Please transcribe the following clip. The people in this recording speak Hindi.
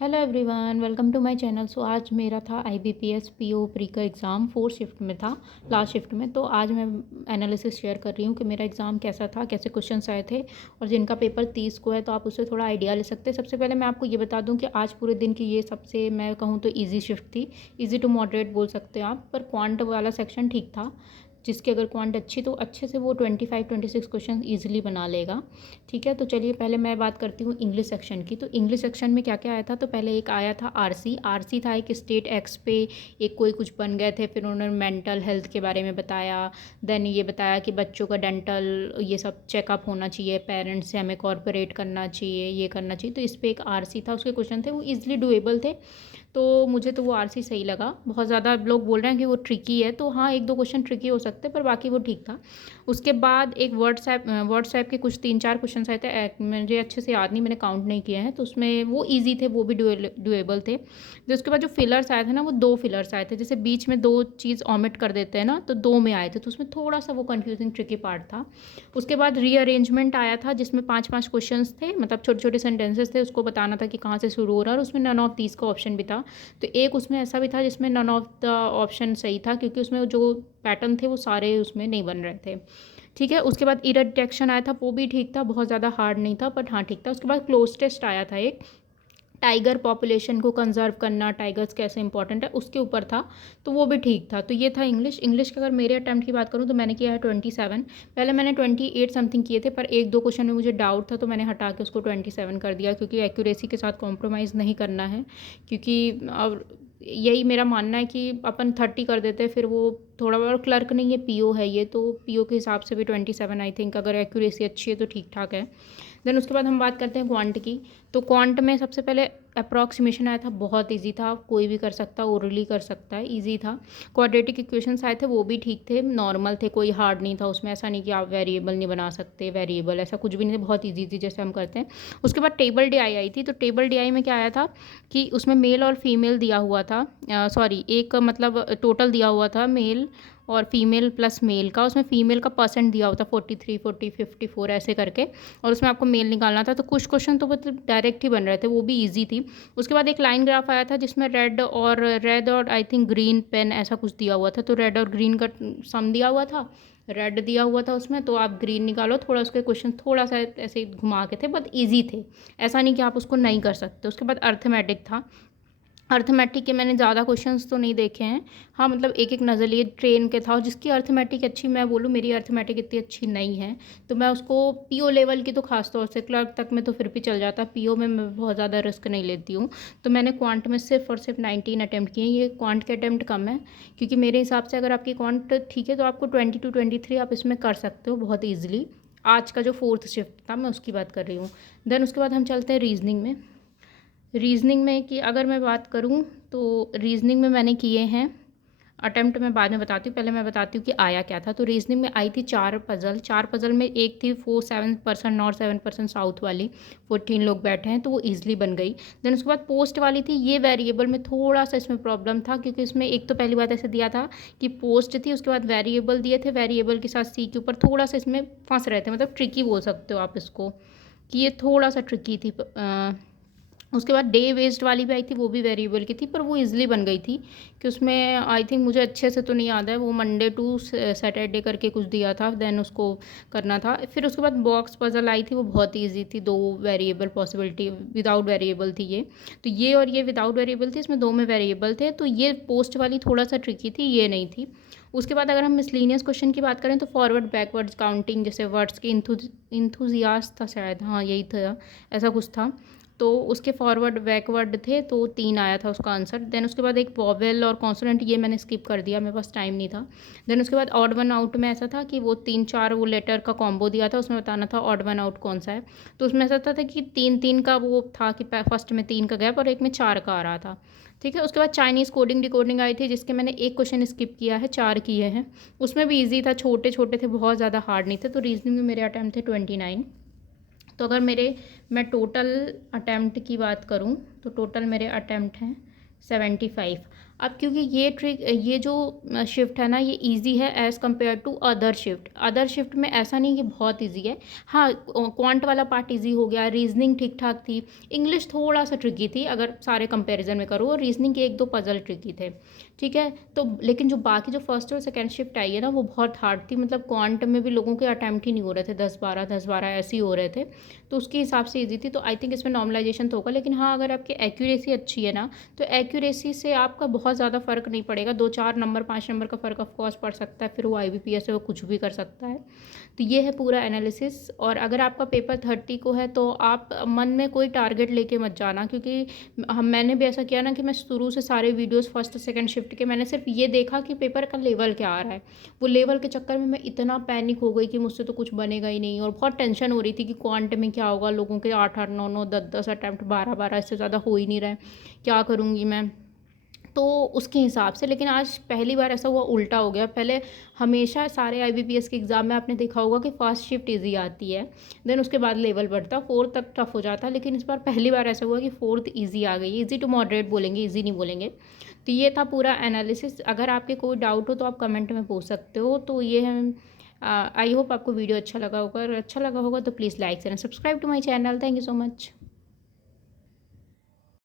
Hello everyone, welcome to my channel. So आज मेरा था IBPS PO प्री का एग्ज़ाम 4 शिफ्ट में था, लास्ट शिफ्ट में। तो आज मैं एनालिसिस शेयर कर रही हूँ कि मेरा एग्ज़ाम कैसा था, कैसे क्वेश्चंस आए थे और जिनका पेपर 30 को है तो आप उससे थोड़ा आइडिया ले सकते हैं। सबसे पहले मैं आपको ये बता दूँ कि आज पूरे दिन की ये सबसे मैं कहूँ तो ईजी शिफ्ट थी, ईजी टू मॉडरेट बोल सकते हैं आप। पर क्वांट वाला सेक्शन ठीक था, जिसकी अगर क्वांट अच्छी तो अच्छे से वो 25-26 क्वेश्चन ईजिली बना लेगा। ठीक है, तो चलिए पहले मैं बात करती हूँ इंग्लिश सेक्शन की। तो इंग्लिश सेक्शन में क्या क्या आया था, तो पहले एक आया था आरसी था एक स्टेट एक्स पे, एक कोई कुछ बन गए थे, फिर उन्होंने मेंटल हेल्थ के बारे में बताया। देन ये बताया कि बच्चों का डेंटल ये सब चेकअप होना चाहिए, पेरेंट्स से हमें कॉर्पोरेट करना चाहिए, ये करना चाहिए। तो इस पर एक आरसी था, उसके क्वेश्चन थे वो ईजिली डुएबल थे। तो मुझे तो वो आरसी सही लगा। बहुत ज़्यादा लोग बोल रहे हैं कि वो ट्रिकी है, तो हाँ एक दो क्वेश्चन ट्रिकी हो सकते हैं, पर बाकी वो ठीक था। उसके बाद एक व्हाट्सएप के कुछ 3-4 क्वेश्चन आए थे, मुझे अच्छे से याद नहीं, मैंने काउंट नहीं किए हैं। तो उसमें वो ईजी थे, वो भी डुएबल थे। तो उसके बाद जो फिलर्स आए थे ना, वो 2 फिलर्स आए थे। जैसे बीच में 2 चीज़ ऑमिट कर देते हैं ना, तो 2 में आए थे, तो उसमें थोड़ा सा वो कन्फ्यूजिंग ट्रिकी पार्ट था। उसके बाद रीअरेंजमेंट आया था, जिसमें 5-5 क्वेश्चंस थे, मतलब छोटे छोटे सेंटेंसेस थे, उसको बताना था कि कहाँ से शुरू हो रहा है, और उसमें नन ऑफ दीज का ऑप्शन भी था। तो एक उसमें ऐसा भी था जिसमें नन ऑफ द ऑप्शन सही था, क्योंकि उसमें जो पैटर्न थे वो सारे उसमें नहीं बन रहे थे। ठीक है, उसके बाद एरर डिटेक्शन आया था, वो भी ठीक था, बहुत ज़्यादा हार्ड नहीं था, बट हाँ ठीक था। उसके बाद क्लोज टेस्ट आया था एक, टाइगर पॉपुलेशन को कंजर्व करना, टाइगर्स कैसे इंपॉर्टेंट है, उसके ऊपर था। तो वो भी ठीक था। तो ये था इंग्लिश का। अगर मेरे अटैम्प्ट की बात करूँ तो मैंने किया है 27। पहले मैंने 28 समथिंग किए थे, पर एक दो क्वेश्चन में मुझे डाउट था, तो मैंने हटा के उसको 27 कर दिया, क्योंकि एक्यूरेसी के साथ कॉम्प्रोमाइज़ नहीं करना है। क्योंकि अब यही मेरा मानना है कि अपन 30 कर देते हैं, फिर वो थोड़ा बहुत, क्लर्क नहीं है, PO है ये, तो PO के हिसाब से भी 27 आई थिंक, अगर एक्यूरेसी अच्छी है तो ठीक ठाक है। देन उसके बाद हम बात करते हैं क्वांट की। तो क्वांट में सबसे पहले अप्रॉक्सीमेशन आया था, बहुत इजी था, कोई भी कर सकता, ओरली कर सकता है, इजी था। क्वाड्रेटिक इक्वेशंस आए थे, वो भी ठीक थे, नॉर्मल थे, कोई हार्ड नहीं था उसमें। ऐसा नहीं कि आप वेरिएबल नहीं बना सकते, वेरिएबल ऐसा कुछ भी नहीं था, बहुत ईजी थी जैसे हम करते हैं। उसके बाद टेबल DI आई थी। तो टेबल DI में क्या आया था कि उसमें मेल और फीमेल दिया हुआ था, सॉरी एक मतलब टोटल दिया हुआ था मेल और फीमेल प्लस मेल का। उसमें फीमेल का परसेंट दिया हुआ था 43, 40, 54 ऐसे करके, और उसमें आपको मेल निकालना था। तो कुछ क्वेश्चन तो मतलब डायरेक्ट ही बन रहे थे, वो भी ईजी थी। उसके बाद एक लाइन ग्राफ आया था, जिसमें रेड और आई थिंक ग्रीन पेन ऐसा कुछ दिया हुआ था। तो रेड और ग्रीन का सम दिया हुआ था, रेड दिया हुआ था उसमें, तो आप ग्रीन निकालो। थोड़ा उसके क्वेश्चन थोड़ा सा ऐसे घुमा के थे, बट ईजी थे, ऐसा नहीं कि आप उसको नहीं कर सकते। उसके बाद अर्थमेटिक था। अर्थमेटिक के मैंने ज़्यादा क्वेश्चंस तो नहीं देखे हैं, हाँ मतलब एक एक नज़रिए ट्रेन के था, और जिसकी अर्थमेटिक अच्छी, मैं बोलूँ मेरी अर्थमेटिक इतनी अच्छी नहीं है, तो मैं उसको PO लेवल की तो खास तौर से, क्लर्क तक में तो फिर भी चल जाता, PO में मैं बहुत ज़्यादा रिस्क नहीं लेती हूँ। तो मैंने क्वांट में सिर्फ और सिर्फ 19 अटैम्प्ट किए। ये क्वांट के अटैम्प्ट कम है, क्योंकि मेरे हिसाब से अगर आपकी क्वांट ठीक है तो आपको 22-23 आप इसमें कर सकते हो बहुत ईजिली। आज का जो 4th शिफ्ट था मैं उसकी बात कर रही हूँ। देन उसके बाद हम चलते हैं रीजनिंग में। रीजनिंग में कि अगर मैं बात करूं तो रीजनिंग में मैंने किए हैं अटेम्प्ट, मैं बाद में बताती हूँ, पहले मैं बताती हूँ कि आया क्या था। तो रीजनिंग में आई थी 4 पज़ल में एक थी 7% नॉर्थ 7% साउथ वाली, 14 लोग बैठे हैं, तो वो ईजिली बन गई। देन उसके बाद पोस्ट वाली थी, ये वेरिएबल में थोड़ा सा इसमें प्रॉब्लम था, क्योंकि इसमें एक तो पहली बात ऐसे दिया था कि पोस्ट थी, उसके बाद वेरिएबल दिए थे, वेरिएबल के साथ C के ऊपर थोड़ा सा इसमें फंस रहे थे, मतलब ट्रिकी बोल सकते हो आप इसको, कि ये थोड़ा सा ट्रिकी थी। उसके बाद डे वेस्ड वाली भी आई थी, वो भी वेरिएबल की थी, पर वो इजीली बन गई थी, कि उसमें आई थिंक, मुझे अच्छे से तो नहीं याद है, वो मंडे टू सैटरडे करके कुछ दिया था, देन उसको करना था। फिर उसके बाद बॉक्स पजल आई थी, वो बहुत ईजी थी, 2 वेरिएबल पॉसिबिलिटी, विदाउट वेरिएबल थी ये। तो ये और ये विदाउट वेरिएबल थी, इसमें 2 में वेरिएबल थे, तो ये पोस्ट वाली थोड़ा सा ट्रिकी थी, ये नहीं थी। उसके बाद अगर हम मिसलिनियस क्वेश्चन की बात करें तो फॉरवर्ड बैकवर्ड्स काउंटिंग, जैसे वर्ड्स के इंथुजियास्ट था शायद, हाँ यही था, ऐसा कुछ था। तो उसके फॉरवर्ड बैकवर्ड थे, तो 3 आया था उसका आंसर। देन उसके बाद एक वॉवेल और कॉन्सोनेंट, ये मैंने स्किप कर दिया, मेरे पास टाइम नहीं था। देन उसके बाद ऑड वन आउट में ऐसा था कि वो 3-4 वो लेटर का कॉम्बो दिया था, उसमें बताना था ऑड वन आउट कौन सा है। तो उसमें ऐसा था कि 3-3 का वो था, कि फर्स्ट में 3 का गैप और एक में 4 का आ रहा था। ठीक है, उसके बाद चाइनीज़ कोडिंग डिकोडिंग आई थी, जिसके मैंने एक क्वेश्चन स्किप किया है, 4 किए हैं। उसमें भी ईजी था, छोटे छोटे थे, बहुत ज़्यादा हार्ड नहीं थे। तो रीजनिंग में मेरे अटैम्प्ट थे 29। तो अगर मैं टोटल अटैम्प्ट की बात करूं तो टोटल मेरे अटैम्प्ट हैं 75। अब क्योंकि ये जो शिफ्ट है ना, ये ईज़ी है as compare to other shift. Other shift में ऐसा नहीं कि बहुत ईज़ी है। हाँ, क्वांट वाला पार्ट ईज़ी हो गया, रीज़निंग ठीक-ठाक थी, इंग्लिश थोड़ा-सा ट्रिकी थी अगर सारे कंपैरिज़न में करो, और रीज़निंग के 1-2 पज़ल ट्रिकी थे, ठीक है? तो लेकिन जो बाकी जो फर्स्ट और सेकंड शिफ्ट आई है ना, वो बहुत हार्ड थी। मतलब क्वांट में भी लोगों के अटेम्प्ट ही नहीं हो रहे थे, 10-12, 10-12 ऐसे ही हो रहे थे। तो उसके हिसाब से ईज़ी थी, तो आई थिंक इसमें नॉर्मलाइज़ेशन तो होगा। लेकिन हाँ, अगर आपकी एक्यूरेसी अच्छी है ना, तो एक्यूरेसी से आपका बहुत ज़्यादा फ़र्क नहीं पड़ेगा। 2-4 नंबर, 5 नंबर का फ़र्क ऑफ कोर्स पड़ सकता है, फिर वो आईबीपीएस है, वो कुछ भी कर सकता है। तो ये है पूरा एनालिसिस। और अगर आपका पेपर 30 को है, तो आप मन में कोई टारगेट लेके मत जाना, क्योंकि मैंने भी ऐसा किया ना कि मैं शुरू से सारे वीडियोज़ फर्स्ट सेकंड शिफ्ट के मैंने सिर्फ ये देखा कि पेपर का लेवल क्या आ रहा है। वो लेवल के चक्कर में मैं इतना पैनिक हो गई कि मुझसे तो कुछ बनेगा ही नहीं, और बहुत टेंशन हो रही थी कि क्वांट में क्या होगा, लोगों के 8-8, 9-9, 10-10 अटेम्प्ट, 12-12, इससे ज़्यादा हो ही नहीं रहा है, क्या करूँगी मैं? तो उसके हिसाब से। लेकिन आज पहली बार ऐसा हुआ, उल्टा हो गया। पहले हमेशा सारे आईबीपीएस के एग्ज़ाम में आपने देखा होगा कि फर्स्ट शिफ्ट ईज़ी आती है, देन उसके बाद लेवल बढ़ता, 4th तक टफ हो जाता है। लेकिन इस बार पहली बार ऐसा हुआ कि 4th ईज़ी आ गई। ईज़ी टू मॉडरेट बोलेंगे, ईज़ी नहीं बोलेंगे। तो ये था पूरा एनालिसिस। अगर आपके कोई डाउट हो तो आप कमेंट में पूछ सकते हो। तो ये है, आई होप आपको वीडियो अच्छा लगा होगा। अगर अच्छा लगा होगा तो please like and subscribe to my channel. Thank you so much.